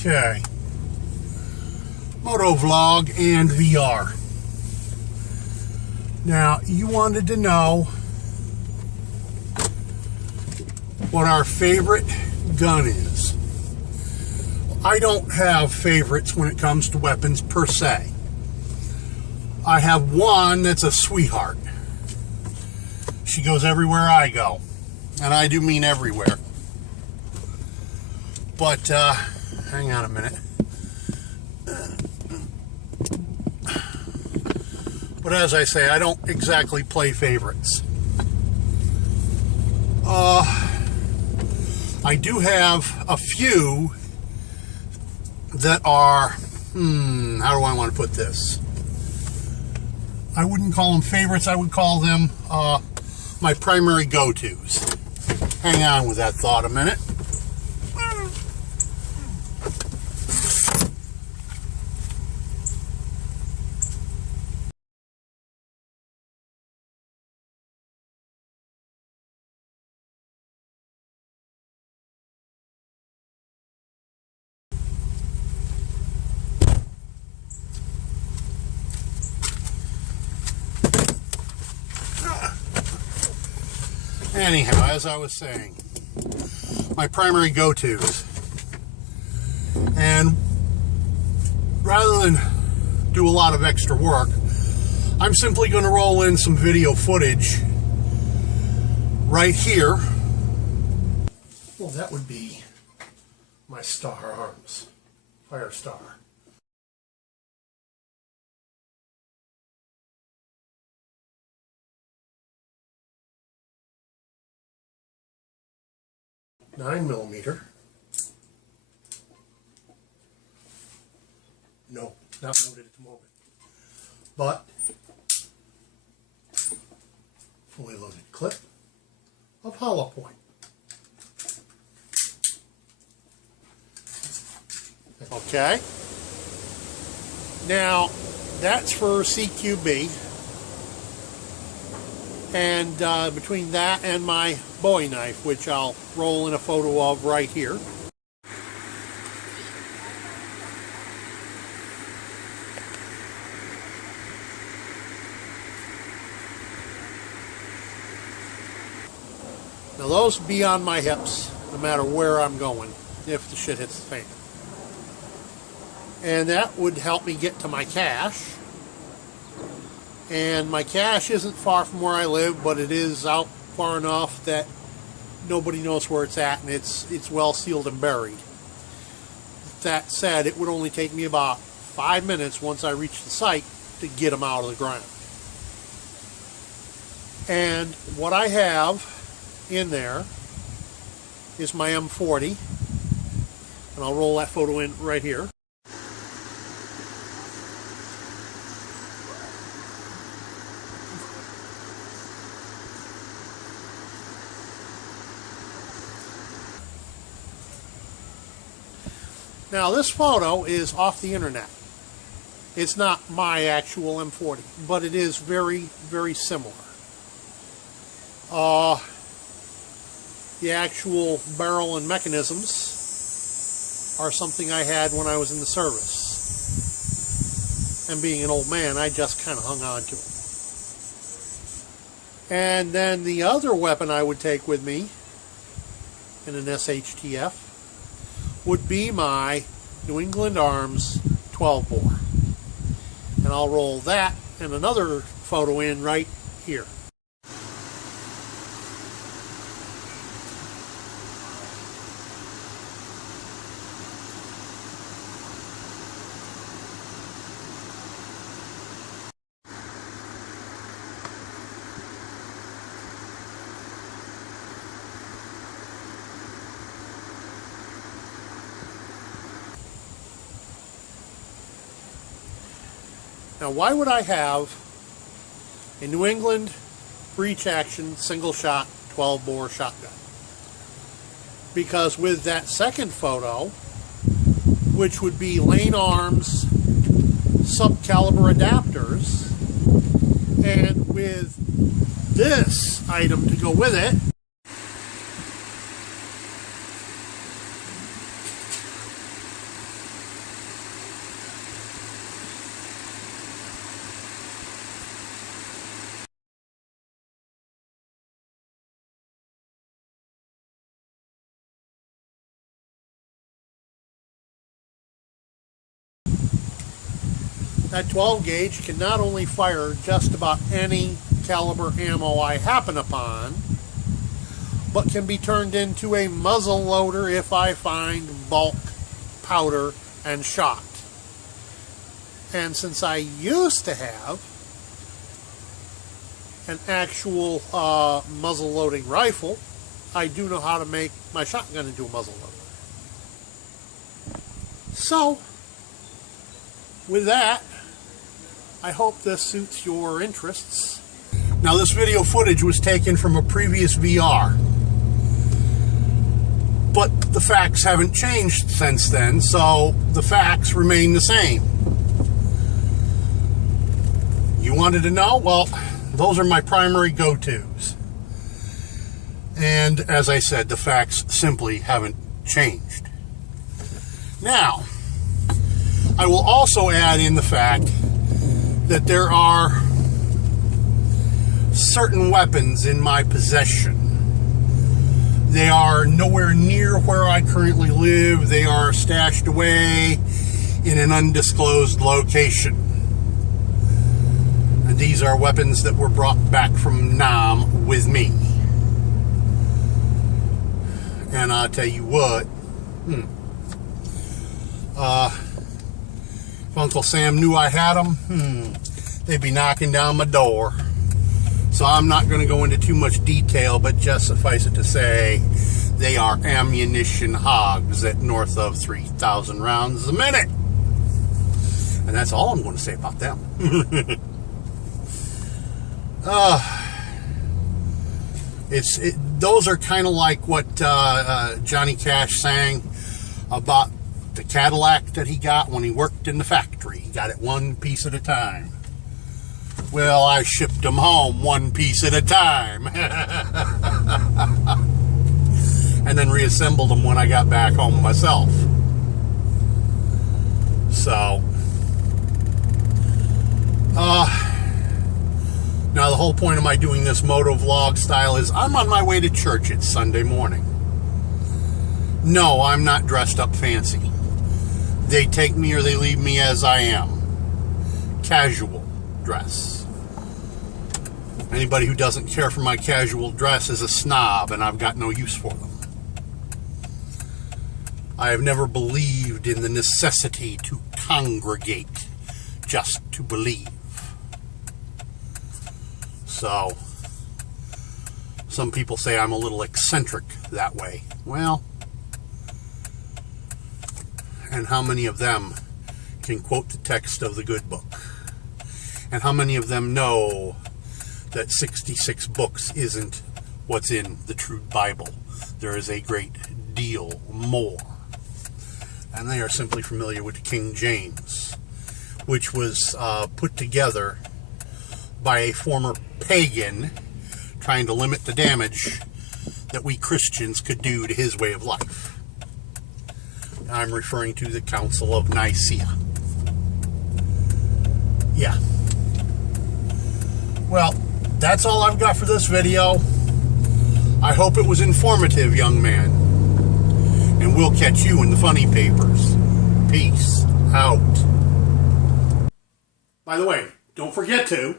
Okay. Moto vlog and VR. Now, you wanted to know what our favorite gun is. I don't have favorites when it comes to weapons per se. I have one that's a sweetheart. She goes everywhere I go. And I do mean everywhere. But, hang on a minute. But as I say, I don't exactly play favorites. I do have a few that are, how do I want to put this? I wouldn't call them favorites, I would call them my primary go-tos. Hang on with that thought a minute. Anyhow, as I was saying, my primary go-tos. And rather than do a lot of extra work, I'm simply going to roll in some video footage right here. Well, that would be my Star Arms, Fire Star. Nine millimeter. No, not loaded at the moment. But fully loaded clip of hollow point. Okay. Now that's for CQB. And between that and my Bowie knife, which I'll roll in a photo of right here. Now those will be on my hips, no matter where I'm going, if the shit hits the fan. And that would help me get to my cache. And my cache isn't far from where I live, but it is out far enough that nobody knows where it's at, and it's well sealed and buried. That said, it would only take me about 5 minutes once I reach the site to get them out of the ground. And what I have in there is my M40, and I'll roll that photo in right here. Now this photo is off the internet. It's not my actual M40, but it is very, very similar. The actual barrel and mechanisms are something I had when I was in the service. And being an old man, I just kind of hung on to it. And then the other weapon I would take with me in an SHTF would be my New England Arms 12 bore. And I'll roll that and another photo in right here. Now, why would I have a New England breech action single shot 12 bore shotgun? Because with that second photo, which would be Lane Arms sub caliber adapters, and with this item to go with it, That 12 gauge can not only fire just about any caliber ammo I happen upon, but can be turned into a muzzle loader if I find bulk, powder, and shot. And since I used to have an actual muzzle loading rifle, I do know how to make my shotgun into a muzzle loader. So, with that, I hope this suits your interests. Now, this video footage was taken from a previous VR, but the facts haven't changed since then, so the facts remain the same. You wanted to know? Well, those are my primary go-tos. And as I said, the facts simply haven't changed. Now, I will also add in the fact that there are certain weapons in my possession. They are nowhere near where I currently live. They are stashed away in an undisclosed location. And these are weapons that were brought back from Nam with me. And I'll tell you what, if Uncle Sam knew I had them, they'd be knocking down my door. So I'm not going to go into too much detail, but just suffice it to say, they are ammunition hogs at north of 3,000 rounds a minute. And that's all I'm going to say about them. Those are kind of like what Johnny Cash sang about the Cadillac that he got when he worked in the factory. He got it one piece at a time. Well, I shipped them home one piece at a time. And then reassembled them when I got back home myself. So, now the whole point of my doing this moto vlog style is I'm on my way to church. It's Sunday morning. No, I'm not dressed up fancy. They take me or they leave me as I am. Casual dress. Anybody who doesn't care for my casual dress is a snob, and I've got no use for them. I have never believed in the necessity to congregate just to believe. So, some people say I'm a little eccentric that way. Well, and how many of them can quote the text of the good book? And how many of them know that 66 books isn't what's in the true Bible? There is a great deal more. And they are simply familiar with King James, which was put together by a former pagan trying to limit the damage that we Christians could do to his way of life. I'm referring to the Council of Nicaea. Yeah. Well, that's all I've got for this video. I hope it was informative, young man. And we'll catch you in the funny papers. Peace out. By the way, don't forget to